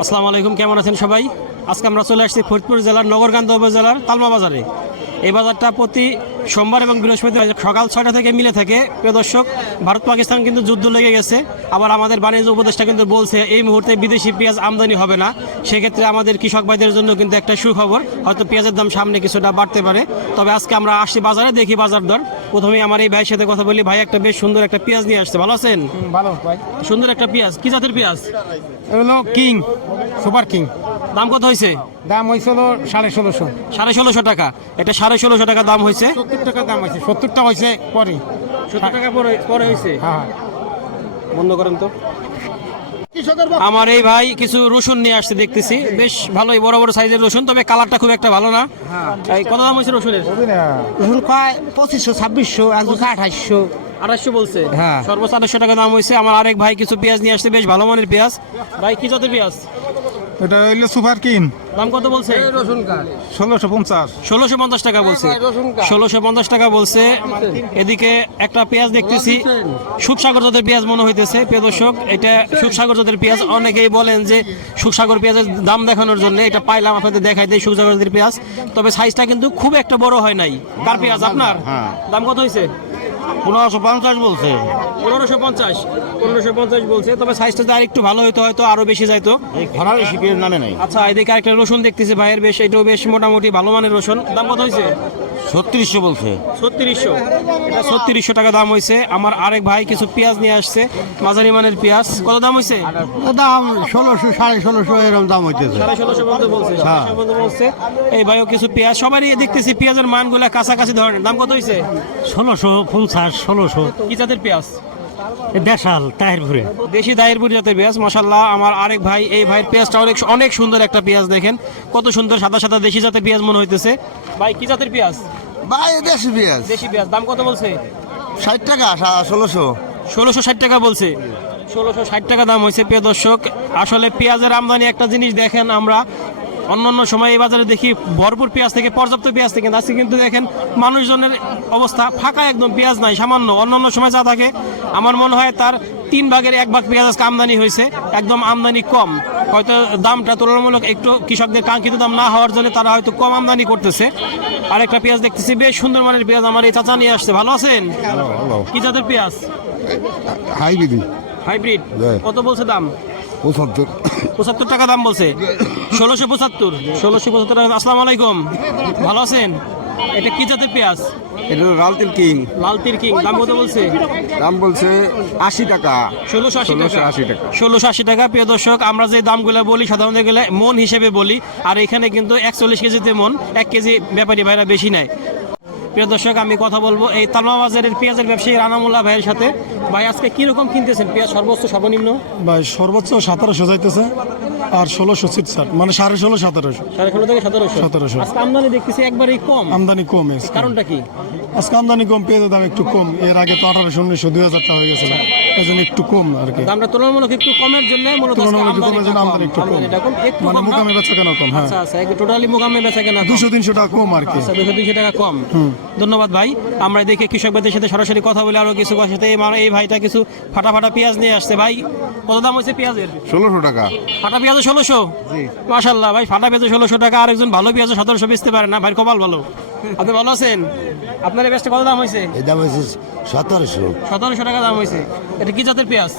আসসালামু আলাইকুম, কেমন আছেন সবাই? আজকে আমরা চলে আসছি ফরিদপুর জেলার নগরকান্দ উপজেলার তালমা বাজারে। এই বাজারটা প্রতি সোমবার এবং বৃহস্পতিবার সকাল ছয়টা থেকে মিলে থাকে। প্রিয় দর্শক ভারত পাকিস্তান কিন্তু যুদ্ধ লেগে গেছে। আবার আমাদের বাণিজ্য উপদেষ্টা কিন্তু বলছে এই মুহূর্তে বিদেশি পেঁয়াজ আমদানি হবে না। সেক্ষেত্রে আমাদের কৃষক ভাইদের জন্য কিন্তু একটা সুখবর হয়তো পেঁয়াজের দাম সামনে কিছুটা বাড়তে পারে। তবে আজকে আমরা আসছি বাজারে দেখি বাজার দর। প্রথমে আমার এই ভাইয়ের সাথে কথা বলি। ভাই একটা বেশ সুন্দর একটা পেঁয়াজ নিয়ে আসছে। ভালো আছেন? ভালো ভাই। সুন্দর একটা পেঁয়াজ। কি জাতের পেঁয়াজ? হলো কিং সুপার কিং। দাম কত হয়েছে? দাম হয়েছিল সাড়ে ষোলোশো। সাড়ে ষোলোশো টাকা। এটা সাড়ে ষোলোশো টাকা দাম হয়েছে? সত্তর টাকা দাম হয়েছে। সত্তরটা হয়েছে পরে। সত্তর টাকা পরে পরে হয়েছে? হ্যাঁ বন্ধ করেন তো। আমার এই ভাই কিছু রসুন নিয়ে আসছে দেখতেছি। বেশ ভালোই বড় বড় সাইজের রসুন তবে কালারটা খুব একটা ভালো না। কত দাম হয়েছে রসুনের? রসুন কয় পঁচিশশো ছাব্বিশশো একশো আঠাশশো। আড়াইশো বলছে? হ্যাঁ। সর্বোচ্চ আড়াইশো টাকা দাম হয়েছে। আমার আরেক ভাই কিছু পেঁয়াজ নিয়ে আসছে বেশ ভালো মানের পেঁয়াজ। ভাই কি জাতের পেঁয়াজ? এটা হইল সুপার কিন দাম কত বলছে? ষোলোশো পঞ্চাশ। ষোলোশো পঞ্চাশ টাকা বলছে। ষোলোশো পঞ্চাশ টাকা বলছে। এদিকে একটা পেঁয়াজ দেখতেছি। সুখসাগর জাতের পেঁয়াজ মনে হইতেছে প্রিয় দর্শক। এটা সুখসাগর জাতের পেঁয়াজ। অনেকেই বলেন যে সুখসাগর পেঁয়াজের দাম দেখানোর জন্য এটা পাইলাম আপনাদের দেখাই দেয় সুখসাগর জাতের পেঁয়াজ। তবে সাইজটা কিন্তু খুব একটা বড় হয় নাই। কার পেঁয়াজ আপনার? হ্যাঁ। দাম কত হয়েছে পনেরোশো পঞ্চাশ বলছে। পনেরোশো পঞ্চাশ পনেরোশো পঞ্চাশ বলছে। তবে সাইজটা যদি আরেকটু ভালো হইতো হয়তো আরও বেশি যাইতো। এই খরার নামে নাই। আচ্ছা এদিকে আরেকটা রসুন দেখতেছি ভাইয়ের বেশ এটাও বেশ মোটামুটি ভালো মানের রসুন। দাম কত হয়েছে ছত্রিশশো বলছে। ছত্রিশশো। এটা ছত্রিশশো টাকা দাম হয়েছে আমার আরেক ভাই কিছু পেঁয়াজ নিয়ে আসছে মাঝারি মানের পেঁয়াজ। কত দাম হয়েছে দাম ষোলোশো সাড়ে ষোলোশো এরকম দাম হইতেছে। সাড়ে ষোলোশো পর্যন্ত বলছে সাড়ে হ্যাঁ। বলছে। এই ভাইও কিছু পেঁয়াজ। সবারই দেখতেছি পেঁয়াজের মানগুলা কাছাকাছি ধরনের। দাম কত হয়েছে ষোলোশো পঞ্চাশ ষোলোশো কি জাতের পেঁয়াজ? দেশাল তাহিরপুরে। দেশি দায়েরপুর জাতের পেঁয়াজ মাসাল্লাহ আমার আরেক ভাই এই ভাইয়ের পেঁয়াজটা অনেক অনেক সুন্দর একটা পেঁয়াজ দেখেন। কত সুন্দর সাদা সাদা দেশি জাতের পেঁয়াজ মনে হইতেছে। ভাই কি জাতের পেঁয়াজ? ভাই দেশি পেঁয়াজ। দেশি পেঁয়াজ দাম কত বলছে? ষাট টাকা ষোলোশো। ষোলোশো ষাট টাকা বলছে। ষোলোশো ষাট টাকা দাম হয়েছে প্রিয় দর্শক। আসলে পেঁয়াজের আমদানি একটা জিনিস দেখেন আমরা। অন্যান্য সময় এই বাজারে দেখি ভরপুর পেঁয়াজ থেকে পর্যাপ্ত পেঁয়াজ থেকে। আজকে কিন্তু দেখেন মানুষজনের অবস্থা ফাঁকা একদম পেঁয়াজ নাই সামান্য। অন্যান্য সময় যা থাকে আমার মনে হয় তার তিন ভাগের এক ভাগ পেঁয়াজ আজকে আমদানি হয়েছে একদম আমদানি কম। হয়তো দামটা তুলনামূলক একটু কৃষকদের কাঙ্ক্ষিত দাম না হওয়ার জন্য তারা হয়তো কম আমদানি করতেছে। আর একটা পেঁয়াজ দেখতেছি বেশ সুন্দর মানের পেঁয়াজ আমার এই চাচা নিয়ে আসছে। ভালো আছেন? কি জাতের পেঁয়াজ? হাইব্রিড। হাইব্রিড। হ্যাঁ। কত বলছে দাম? পঁচাত্তর। পঁচাত্তর টাকা দাম বলছে। ষোলোশো পঁচাত্তর। ষোলোশো পঁচাত্তর আসসালাম আলাইকুম। ভালো আছেন? এটা কি জাতের পেঁয়াজ? এটা লালতিল কিং। লাল তিল কিং। দাম কত বলছে? দাম বলছে আশি টাকা। ষোলোশো আশি টাকা। আশি টাকা। ষোলোশো আশি টাকা। প্রিয় দর্শক আমরা যে দামগুলো বলি সাধারণত গেলে মন হিসেবে বলি। আর এখানে কিন্তু একচল্লিশ কেজিতে মন এক কেজি ব্যাপারী ভাইরা বেশি নেয়। প্রিয় দর্শক আমি কথা বলব এই তালমা বাজারের পেঁয়াজের ব্যবসায়ী রানামুল্লাহ ভাইয়ের সাথে। ভাই আজকে কীরকম কিনতেছেন পেঁয়াজ? সর্বোচ্চ সর্বনিম্ন? ভাই সর্বোচ্চ সতেরোশো যাইতেছে আর ষোলোশো সিট সার মানে সাড়ে ষোলো সতেরোশো। সাড়ে ষোলো থেকে সতেরোশো। সতেরোশো। আমদানি দেখতেছি একবারই কম। আমদানি কম কারণটা কি? আজকে আমদানি কম পেঁয়াজের দাম একটু কম। এর আগে তো আঠারোশো উনিশশো দুই হাজার টাকা হয়ে গেছিল। এই জন্য একটু কম আর কি। দামটা তুলনামূলক একটু কমের জন্য মূলত তুলনামূলক কমের জন্য আমদানি একটু কম। মানে মোকামে বেচা কেন কম হ্যাঁ। আচ্ছা আচ্ছা টোটালি মোকামে বেচা কেনা দুশো তিনশো টাকা কম আর কি। আচ্ছা দুশো দুইশো টাকা কম। ধন্যবাদ ভাই। আমরা দেখে কৃষক ভাইদের সাথে সরাসরি কথা বলে আরও কিছু সাথে। এই ভাইটা কিছু ফাটা ফাটা পেঁয়াজ নিয়ে আসছে। ভাই কত দাম হয়েছে পেঁয়াজের? ষোলোশো টাকা। ফাটা পেঁয়াজ ষোলোশো? মাশাল্লাহ ভাই ফাটা পেঁয়াজ ষোলোশো টাকা। আরেকজন ভালো পেঁয়াজ সতেরোশো বেচতে পারে না। ভাই কপাল ভালো। আপনি ভালো আছেন? আপনার এই পেঁয়াজটা কত দাম হয়েছে এই দাম হচ্ছে সতেরোশো। সতেরোশো টাকা দাম হয়েছে এটা কি জাতের পেঁয়াজ?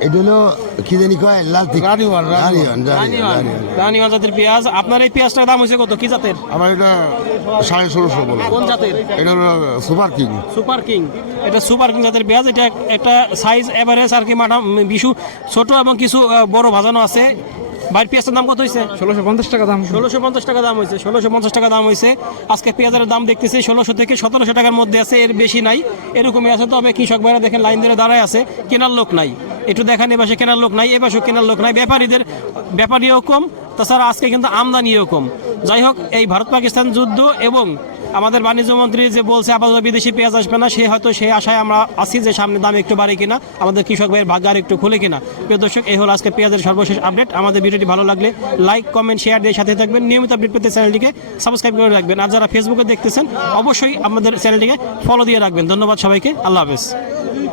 এটা হলো কি জানি কয় লাল তিক। রানিওয়ান, রানিওয়ান রানিওয়ান রানিওয়ান রানিওয়ান জাতের পেঁয়াজ। আপনার এই পেঁয়াজটার দাম হয়েছে কত? কি জাতের? আমার এটা সাড়ে ষোলোশো বলে। কোন জাতের? এটা হলো সুপার কিং। Super king. এটা সুপার কিং জাতের পেঁয়াজ। এটা এক- একটা সাইজ এভারেজ আর কি মাঠাম বিশু ছোট এবং কিছু বড় ভাজানো আছে। বাইর পেঁয়াজের দাম কত হয়েছে ষোলোশো পঞ্চাশ টাকা দাম। ষোলোশো পঞ্চাশ টাকা দাম হয়েছে ষোলোশো পঞ্চাশ টাকা দাম হয়েছে আজকে পেঁয়াজের দাম দেখতেছি ষোলোশো থেকে সতেরোশো টাকার মধ্যে আছে এর বেশি নাই। এরকমই আছে তবে কৃষক ভাইরা দেখেন লাইন ধরে দাঁড়ায় আছে কেনার লোক নাই। একটু দেখান এপাশে কেনার লোক নাই এপাশেও কেনার লোক নাই। ব্যাপারীদের ব্যাপারীও কম তাছাড়া আজকে কিন্তু আমদানিও কম। যাই হোক এই ভারত পাকিস্তান যুদ্ধ এবং আমাদের বাণিজ্য মন্ত্রী যে বলছে আপাতত বিদেশি পেঁয়াজ আসবে না, সে হয়তো সেই আশায় আমরা আছি যে সামনে দাম একটু বাড়ে কিনা, আমাদের কৃষক ভাইয়ের ভাগ্য আর একটু খুলে কিনা। প্রিয় দর্শক, এই হলো আজকে পেঁয়াজের সর্বশেষ আপডেট। আমাদের ভিডিওটি ভালো লাগলে লাইক, কমেন্ট শেয়ার দিয়ে সাথে থাকবেন। নিয়মিত আপডেট পেতে চ্যানেলটিকে সাবস্ক্রাইব করে রাখবেন। আর যারা ফেসবুকে দেখতেছেন, অবশ্যই আমাদের চ্যানেলটিকে ফলো দিয়ে রাখবেন। ধন্যবাদ সবাইকে। আল্লাহ হাফেজ।